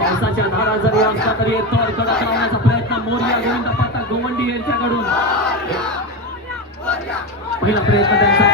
पावसाच्या धारा जरी असला तरी तोड कडक लावण्याचा प्रयत्न मोरिया गोविंद पाटा गोवंडी यांच्याकडून. पहिला प्रयत्न त्यांचा.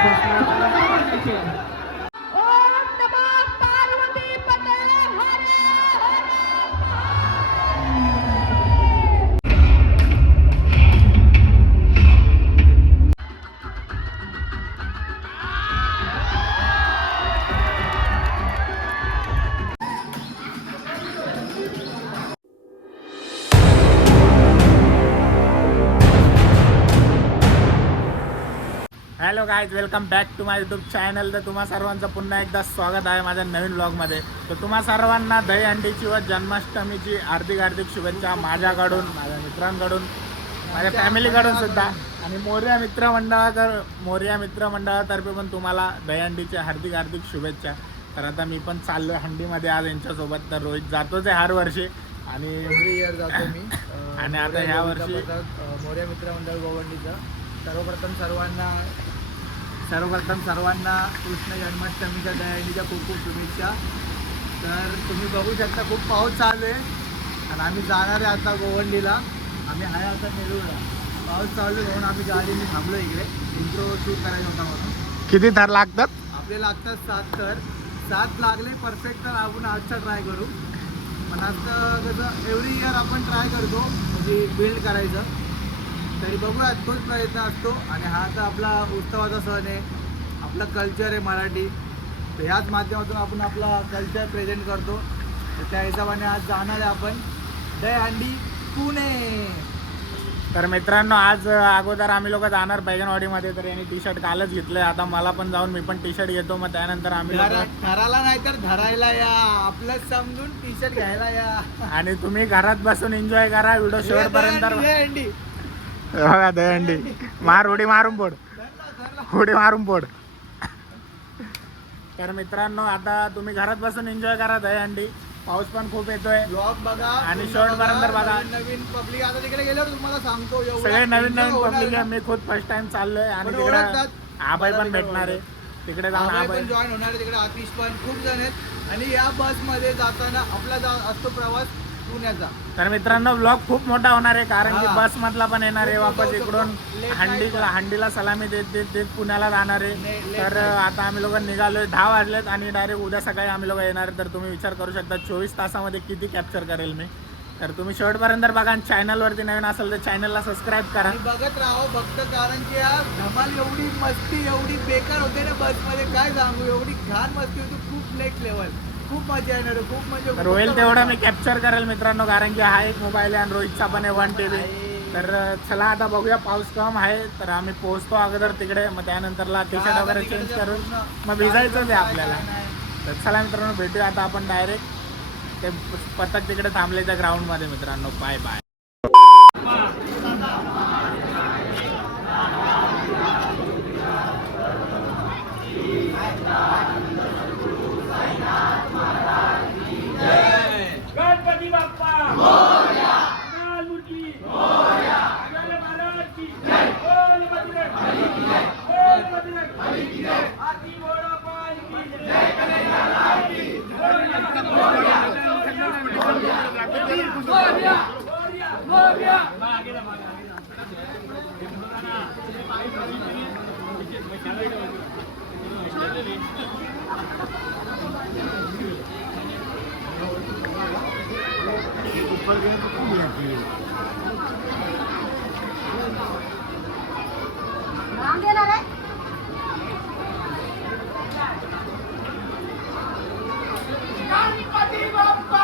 Hello guys, welcome back to my YouTube channel. तर तुम्हा सर्वांचं पुन्हा एकदा स्वागत आहे माझ्या नवीन व्लॉगमध्ये. तर तुम्हा सर्वांना दहीहंडीची व जन्माष्टमीची हार्दिक हार्दिक शुभेच्छा माझ्याकडून, माझ्या मित्रांकडून, माझ्या फॅमिलीकडून सुद्धा. आणि मोरया मित्रमंडळातर्फे पण तुम्हाला दहीहंडीच्या हार्दिक हार्दिक शुभेच्छा. तर आता मी पण चाललो आहे हंडीमध्ये आज यांच्यासोबत. तर रोहित जातोच आहे हर वर्षी आणि एव्हरी इयर जातो मी. आणि आता ह्या वर्षी मोरया मित्रमंडळ गोवंडीचं सर्वप्रथम सर्वांना कृष्ण जन्माष्टमीच्या दहीहंडीच्या खूप खूप शुभेच्छा. तर तुम्ही बघू शकता खूप पाऊस चालू आहे आणि आम्ही जाणार आहे आता गोवंडीला. आम्ही आहे आता नेरूळला. पाऊस चालू आहे म्हणून आम्ही गाडीने थांबलो इकडे. इंट्रो शूट करायचा होता म्हणून. किती थर लागतात? आपले लागतात 7 थर. 7 लागले परफेक्ट तर आपण आजचा ट्राय करू. पण आता कसं एव्हरी इयर आपण ट्राय करतो म्हणजे बिल्ड करायचं. तरी बघूया तोच प्रयत्न असतो. आणि हा तर आपला उत्सवाचा सण आहे, आपलं कल्चर आहे मराठी. तर ह्याच माध्यमातून आपण आपला कल्चर प्रेझेंट करतो. तर त्या हिशोबाने आज जाणार आहे आपण दहीहंडी पुणे. तर मित्रांनो, आज अगोदर आम्ही लोक जाणार बैगनवाडीमध्ये. तर यांनी टी शर्ट कालच घेतलंय. आता मला पण जाऊन मी पण टी शर्ट घेतो. मग त्यानंतर आम्ही ठराला नाही तर धरायला या, आपलं समजून टी शर्ट घ्यायला या. आणि तुम्ही घरात बसून एन्जॉय करा व्हिडिओ शेवटपर्यंत. दहीहंडी बघा दहीहंडी उडी मारून पोड. तर मित्रांनो, आता तुम्ही घरात बसून एन्जॉय करा दहीहंडी. पाऊस पण खूप येतोय. ब्लॉग बघा आणि शेवटपर्यंत बघा. नवीन पब्लिक आता तिकडे गेल्यावर तुम्हाला सांगतो सगळे नवीन पब्लिक आहे. मी खुद फर्स्ट टाइम चाललोय आणि तिकडे आबाई पण भेटणार आहे. तिकडे जाऊन आबाई पण जॉईन होणार आहे. तिकडे आतिश पण खूप जण आहेत. आणि या बसमध्ये जाताना आपला असतो प्रवास पुण्याचा. तर मित्रांनो, ब्लॉग खूप मोठा होणार आहे कारण की बस मधला पण येणार आहे वापस इकडून. हंडीला सलामी देत पुण्याला जाणार आहे. तर आता आम्ही लोक निघालोय. 10 वाजलेत आणि डायरेक्ट उद्या सकाळी आम्ही लोक येणार आहे. तर तुम्ही विचार करू शकता 24 तासामध्ये किती कॅप्चर करेल मी. तर तुम्ही शेवटपर्यंत बघा. आणि चॅनलवरती नवीन असेल तर चॅनलला सबस्क्राईब करा. बघत राहा फक्त, कारण की या धमाल एवढी मस्ती एवढी बेकार होते ना बसमध्ये, काय सांगू. एवढी घाण मस्ती होती, खूप नेक्स्ट लेवल. खूप मजा येणार, खूप म्हणजे तर होईल तेवढं मी कॅप्चर करेल मित्रांनो. कारण की हा एक मोबाईल आहे आणि रोहितचा पण आहे 1 TB. तर चला आता बघूया. पाऊस कम आहे तर आम्ही पोहोचतो अगोदर तिकडे. मग त्यानंतरला टी शर्ट वगैरे चेंज करून मग भिजायचंच आहे आपल्याला. तर चला मित्रांनो, भेटूया आता आपण डायरेक्ट ते पथक तिकडे थांबले त्या ग्राउंडमध्ये. मित्रांनो, बाय बाय. गणपती बाप्पा मोरया, मूर्ती मोरया, महाराज की जय, बोल बजरंग बली की जय, बोल बजरंग बली की जय, आरती घोड़ा पाल की जय, कन्हैया लाल की मोरया, मोरया, मोरया, मोरया, मोरया. गणपती बाप्पा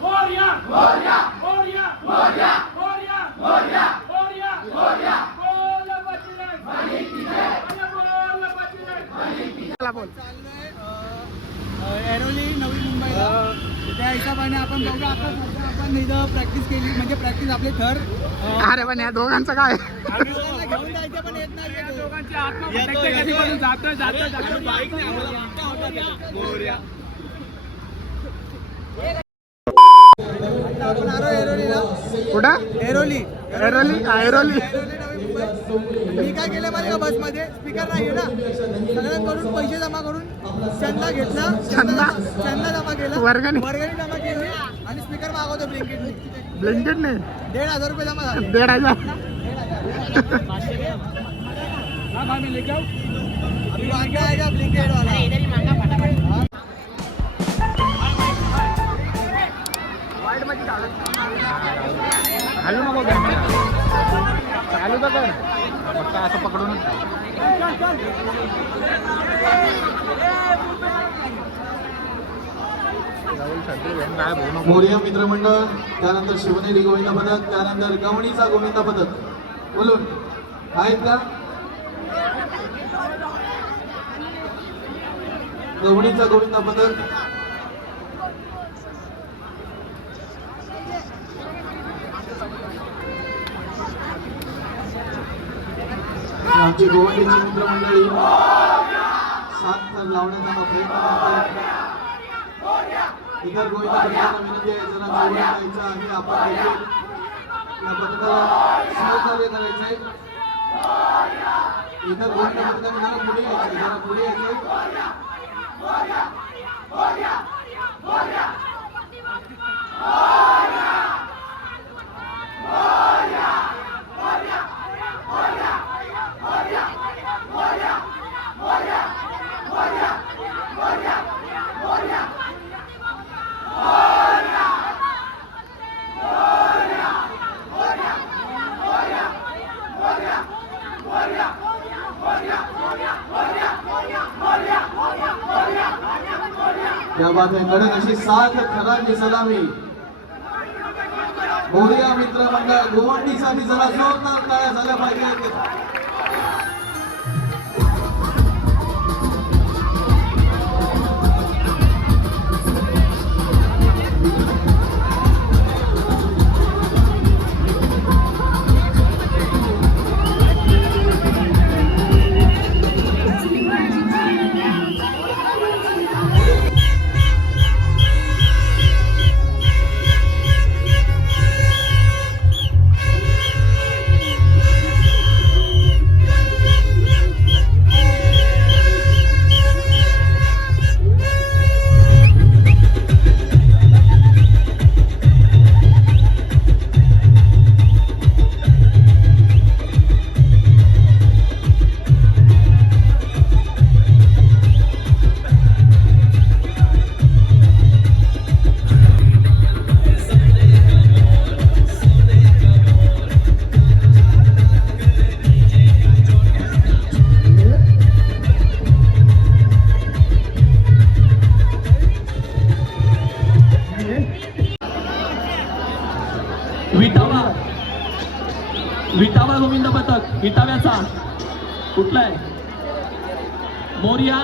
मोरया, मोरया, मोरया, मोरया, मोरया, मोरया, मोरया, मोरया, बोल बजरंग बली की जय, बोल बजरंग बली की जय. बोल. चाललोय ऐरोली नवी मुंबईला. त्या हिशोबाने आपण बघू. आता सध्या आपण इथं प्रॅक्टिस केली, म्हणजे प्रॅक्टिस आपले थर. अरे पण या दोघांचं काय? घेऊन जायचं पण येत नाही. आपण आलो ऐरोलीला. कुठं? ऐरोली ऐरोली. नवी रुपये. मी काय केलं माहिती का बसमध्ये स्पीकर नाही ना सगळ्यांकडून पैसे जमा करून चंदा घेतला चंदा जमा केला वर्गणी जमा केली आणि स्पीकर मागवतो ब्लिंकेटने 1,500 रुपये जमा झाले 1,500 अभी मांगा आएगा ब्लिंकेट वाला हॅलो नको चालू तर कर फक्त असं पकडून मोरया मित्रमंडळ, त्यानंतर शिवनेरी गोविंद पदक, त्यानंतर गवणीचा गोविंद पदक बोलून आहेत का? गवणीचा गोविंद पदक आमची गोवंडीची मित्रमंडळी 7 थर लावण्याचा प्रयत्न करतात. इतर गोविंद पदकांना विनंती आहे जरा जवळ यायचं आहे. आपण देखील या पदकाला सहकार्य करायचंय. इतर गोविंद पदकांनी जरा पुढे यायचंय जरा पुढे यायचंय. या बात आहे कडक अशी 7 थरांची सलामी मोरया मित्र मंडळ गोवंडीसाठी जरा जोरदार टाळ्या झाल्या पाहिजे. विटावा गोविंद पथक विटाव्याचा कुठला आहे मोरया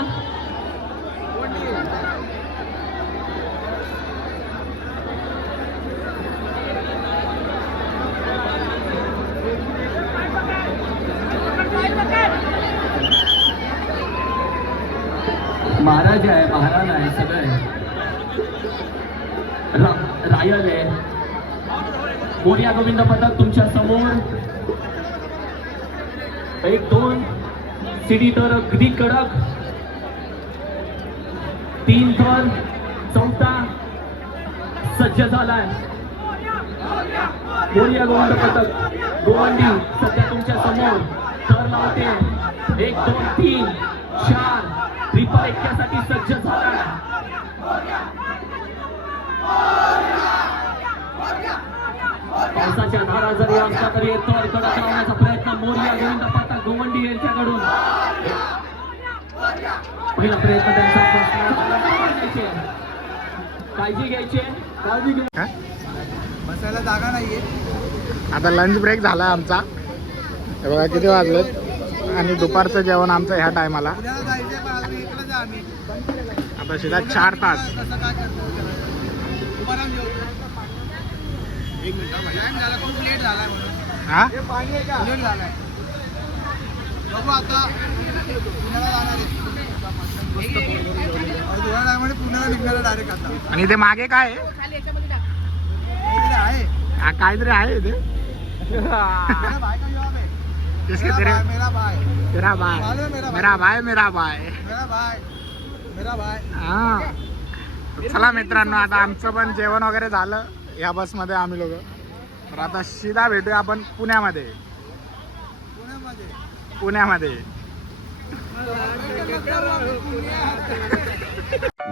महाराज आहे महाराज आहे सगळं रायल आहे. मोरया गोविंद पथक तुमच्या समोर 1-2 सीडी तर अगदी कडक 3 थर 4था सज्ज झालाय. मोरया गोविंद पथक गोवंडी सध्या तुमच्या समोर थर लावते 1 2 3 4 ट्रिपल एक्क्यासाठी सज्ज झालाय. पावसाच्या धारा जरी असला तरी थर कडक लावण्याचा प्रयत्न मोरया गोविंद पथक गोवंडी यांच्याकडून. पहिला प्रयत्न त्यांचा काळजी घ्यायची बसायला जागा नाहीये. आता लंच ब्रेक झाला आमचा. हे बघा किती वाजलेत आणि दुपारचं जेवण आमचं ह्या टायमाला. पुण्याला जायचंय पण अजून इकडे जा आम्ही. आता शिदा 4 तास. कसं काय करतो उभा जेवतो. एक मिनिट टाइम झाला खूप लेट झालाय म्हणून. हा लेट झालाय. बघू आता पुण्याला जाणार आहे. थोड्या टायमाने पुण्याला निघणार डायरेक्ट आता. आणि ते मागे काय आहे? आहे काहीतरी आहे ते. भाई का जॉब आहे. किसके मेरा तेरे भाई, मेरा भाई, तेरा भाई मालूम है मेरा भाई। मेरा भाई मेरा भाई मेरा भाई, मेरा भाई. हा तर चला मित्रांनो, आता आमचं पण जेवण वगैरे झालं या बसमध्ये आम्ही लोक. तर आता सीधा भेटूया आपण पुण्यामध्ये. पुण्यामध्ये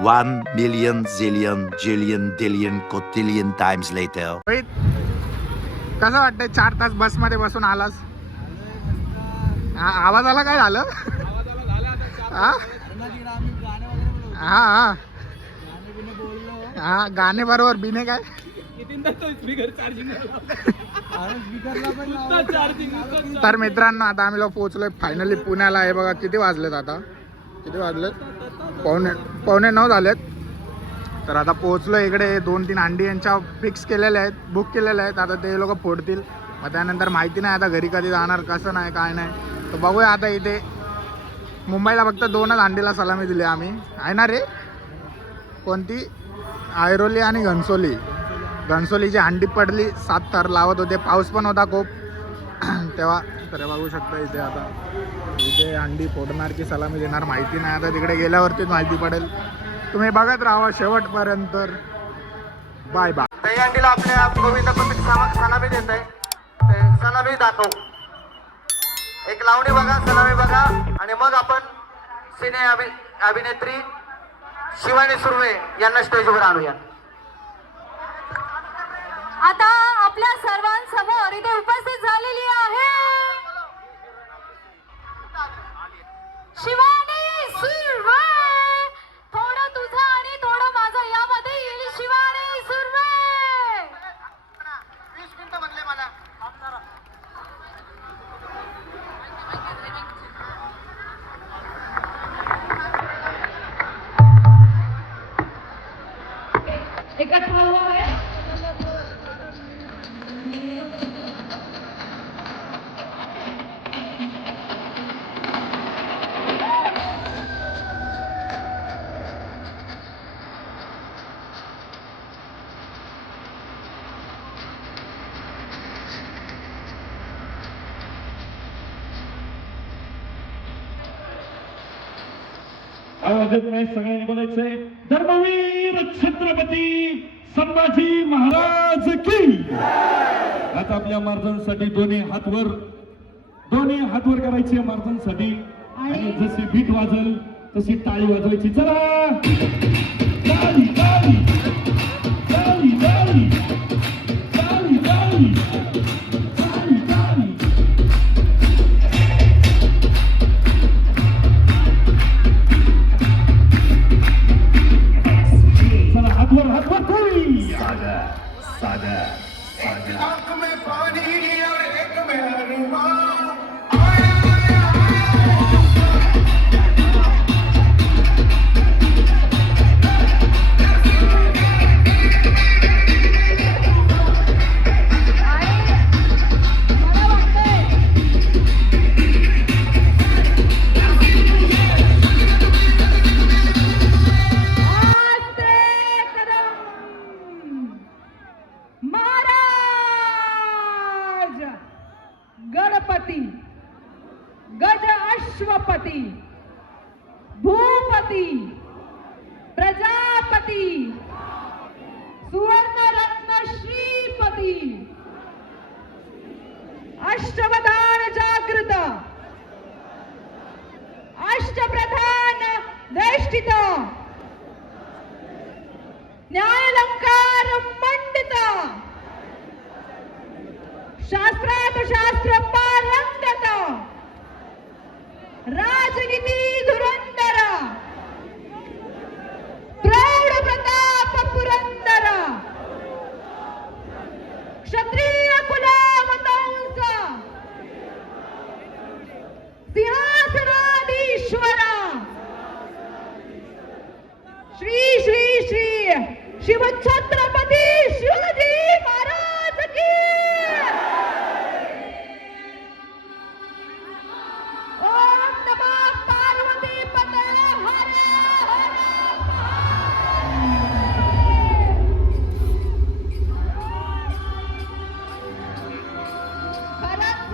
1,000,000 zillion jillion dillion cotillion times later. Rohit, कसं वाटतंय 4 तास बसमध्ये बसून आलास? हा, आवाजाला काय झालं? हा हा हा हा गाणे बरोबर बिने काय तर मित्रांनो, आता आम्ही लोक पोहोचलोय फायनली पुण्याला. हे बघा किती वाजलेत आता, किती वाजलेत? पावणे 9 झालेत. तर आता पोहोचलो इकडे. 2-3 अंडी यांच्या फिक्स केलेल्या आहेत, बुक केलेल्या आहेत. आता ते लोक फोडतील, मग त्यानंतर माहिती नाही आता घरी कधी जाणार, कसं नाही काय नाही. तर बघूया आता. इथे मुंबईला फक्त 2च अंडीला सलामी दिली आम्ही, आहे ना रे? कोणती? ऐरोली आणि घनसोली. घनसोलीची अंडी पडली, 7 थर लावत होते, पाऊस पण होता खूप तेव्हा. तर बघू शकता इथे आता इथे अंडी फोडणार की सलामी देणार माहिती नाही. आता तिकडे गेल्यावरतीच माहिती पडेल. तुम्ही बघत राहा शेवटपर्यंत. Bye bye. दही अंडीला आपल्या गोविंद सलामी देत आहे. सलामी दाखव, एक लावणी बघा, सलामी बघा, आणि मग आपण सिने अभिनेत्री शिवानी सुर्वे यांना स्टेजवर आणूया. आता आपल्या सर्वांसमोर इथे उपस्थित झालेली आहे शिवानी सुर्वे. थोडं तुझं आणि थोडं माझं यामध्ये येईल शिवानी सुर्वे. 20 मिनिटं म्हणले मला. सगळ्यांनी बोलायचंय धर्मवीर छत्रपती संभाजी महाराज की. आता आपल्या मार्जांसाठी दोन्ही हात वर करायचे मार्जांसाठी, आणि जशी बीट वाजल तशी टाळी वाजवायची. चला, टाळी टाळी टाळी टाळी टाळी टाळी टाळी टाळी. हातवर कोणी सागर सागर सागर. गणपती, गज अश्वपती, भूपती, प्रजापती, सुवर्ण रत्न श्रीपती, अष्टवधान जागृत, अष्टप्रधान वेष्टित, न्यायालंकार मंडित, शास्त्रात शास्त्र पारंगत, राजनीती धुरंधर, प्रौढ प्रताप पुरंदर, क्षत्रिय कुलावतंस, सिंहासनाधीश्वर, श्री श्री श्री शिव छत्रपती शिवाजी महाराज की. ओम नमः पार्वती पते हर हर. खरंच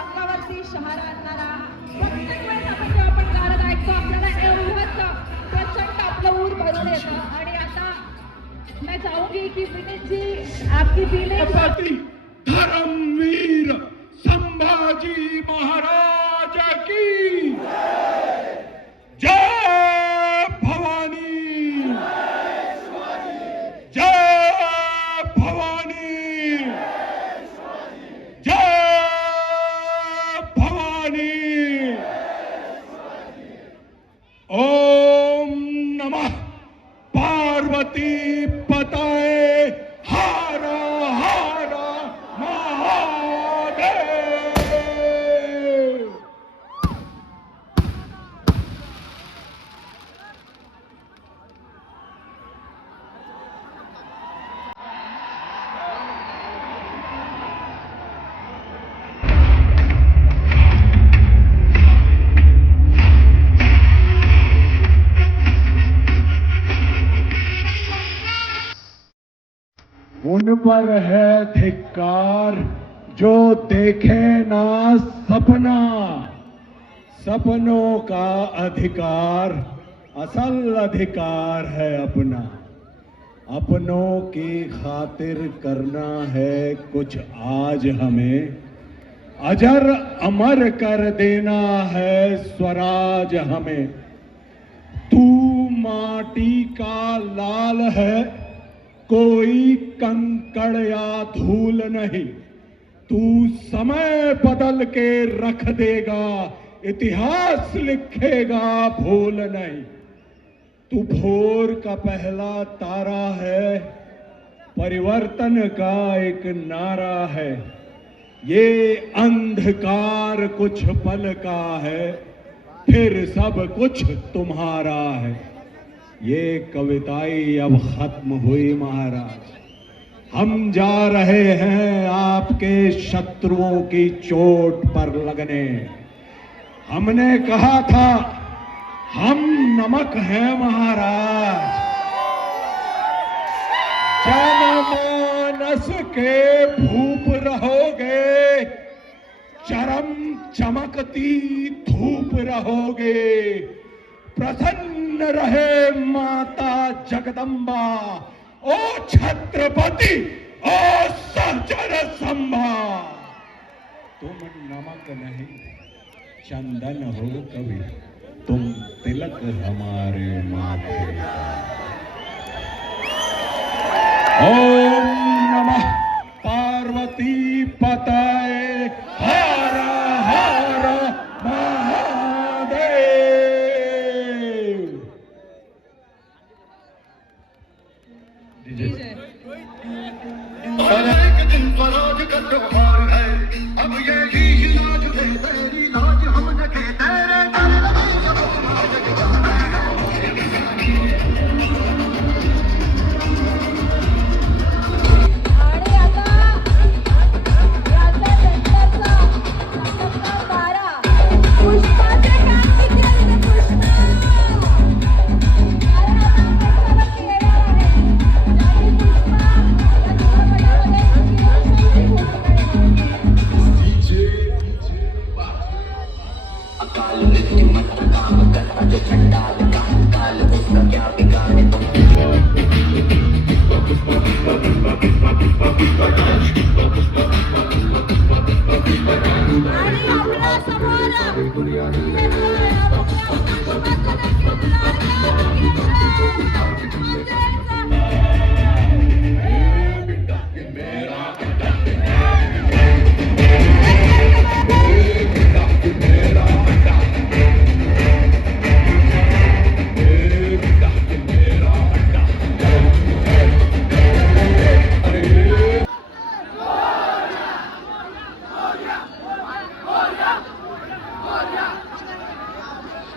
अंगावरती होगी कि विनीत जी आपकी फीलिंग छत्रपति धर्मवीर संभाजी महाराज की जय भवानी, जय भवानी, जय भवानी। ओम नमः पार्वती पतये हर हर महादेव। उन पर है धिक्कार जो देखे ना सपना, सपनों का अधिकार असल अधिकार है अपना। अपनों की खातिर करना है कुछ आज हमें, अजर अमर कर देना है स्वराज हमें। तू माटी का लाल है, कोई कंकड़ या धूल नहीं। तू समय बदल के रख देगा, इतिहास लिखेगा भूल नहीं। तू भोर का पहला तारा है, परिवर्तन का एक नारा है। ये अंधकार कुछ पल का है, फिर सब कुछ तुम्हारा है। ये कविताई अब खत्म हुई महाराज, हम जा रहे हैं आपके शत्रुओं की चोट पर लगने। हमने कहा था हम नमक हैं महाराज, जनमानस के भूप रहोगे, चरम चमकती धूप रहोगे। प्रसन्न रहे माता जगदम्बा, ओ छत्रपति, ओ सहचर संभा। तुम नमक नहीं चंदन हो कभी, तुम तिलक हमारे माथे का। ओम नमः पार्वती पतये हर हर महादेव। एक दिन स्वराज का त्योहार है, अब यही लाज थे तेरी लाज हम रखे तेरे आणि आता याचा सेंटरचा संघटना तारा पुष्पाचे काम किती आले पुष्पा कारण आता आपण येणार आहे आणि पुष्पा आणि आपल्या समोर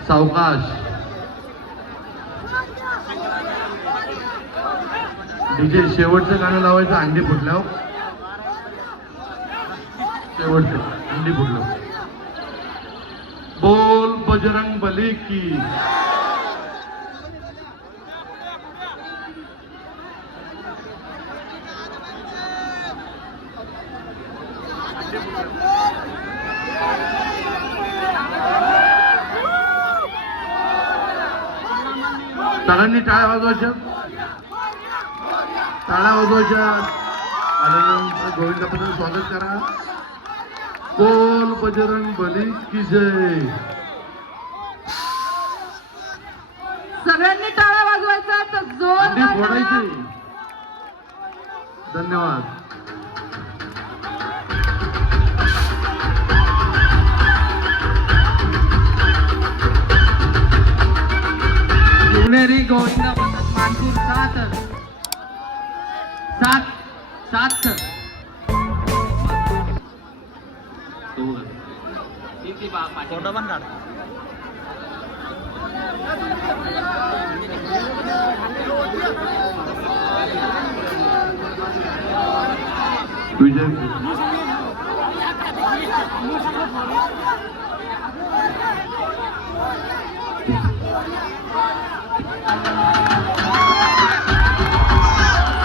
सावकाश डीजे शेवटचं गाणं लावायचं अंडी फुटल्यावर शेवटचं अंडी फुटलं बोल बजरंग बली की सगळ्यांनी टाळ्या वाजवायच्या टाळा वाजवायच्या आनंद गोविंदापती स्वागत करा. बोल बजरंग बली की जय. सगळ्यांनी टाळ्या वाजवायचा तर अंडी जोरदार टाळ्या. फोडायची. धन्यवाद. शिवनेरी गोविंदा पथक मानपूर 7 फोटो पण काढ. विजय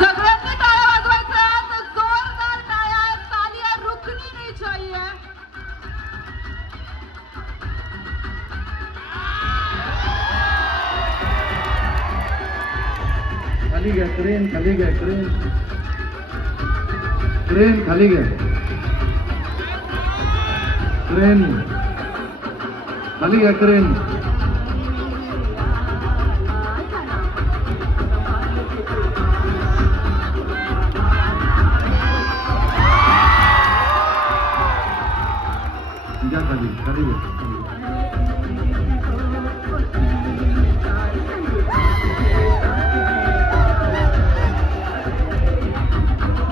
सगळ्यांनी टाळ्या वाजवायचा तर जोरदार टाळ्या. तालियां रुकनी नहीं चाहिए. खाली घ्या. क्रेन खाली घ्या. क्रेन खाली घ्या. क्रेन खाली घ्या. क्रेन घ्या. खाली घ्या.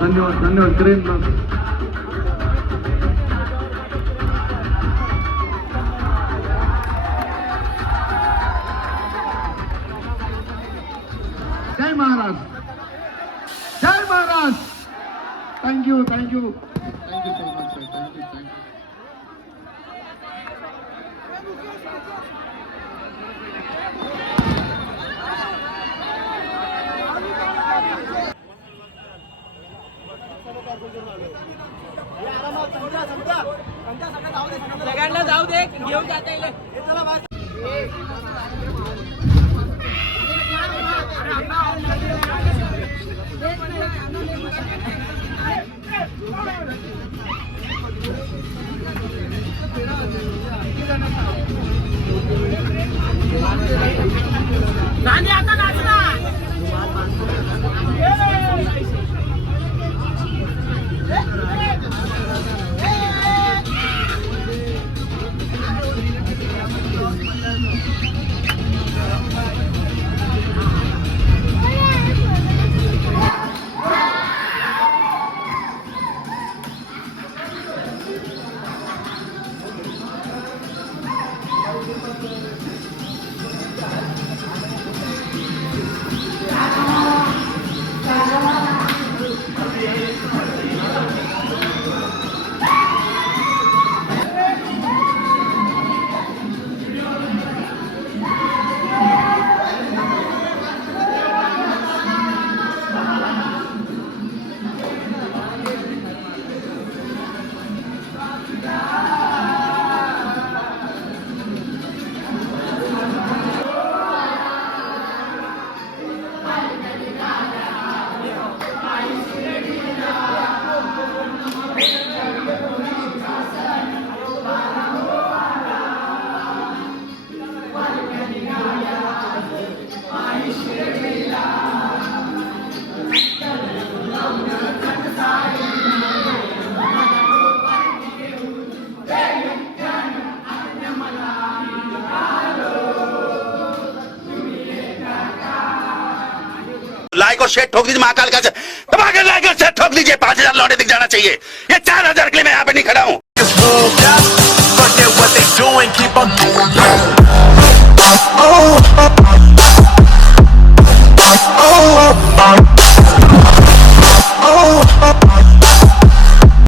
धन्यवाद. क्रेन बघ. जय महाराज. जय महाराज. Thank you so much sir. Thank you. सगळ्यांना जाऊ दे, घेऊन जाता येईल. लाइक और शेयर ठोक दीजिए महाकाल का दबाकर लाइक और शेयर ठोक दीजिए. 5,000 लौटे दिख जाना चाहिए. ये 4,000 के लिए मैं यहाँ पे नहीं खड़ा हूँ. Forget what they doing, keep on doing.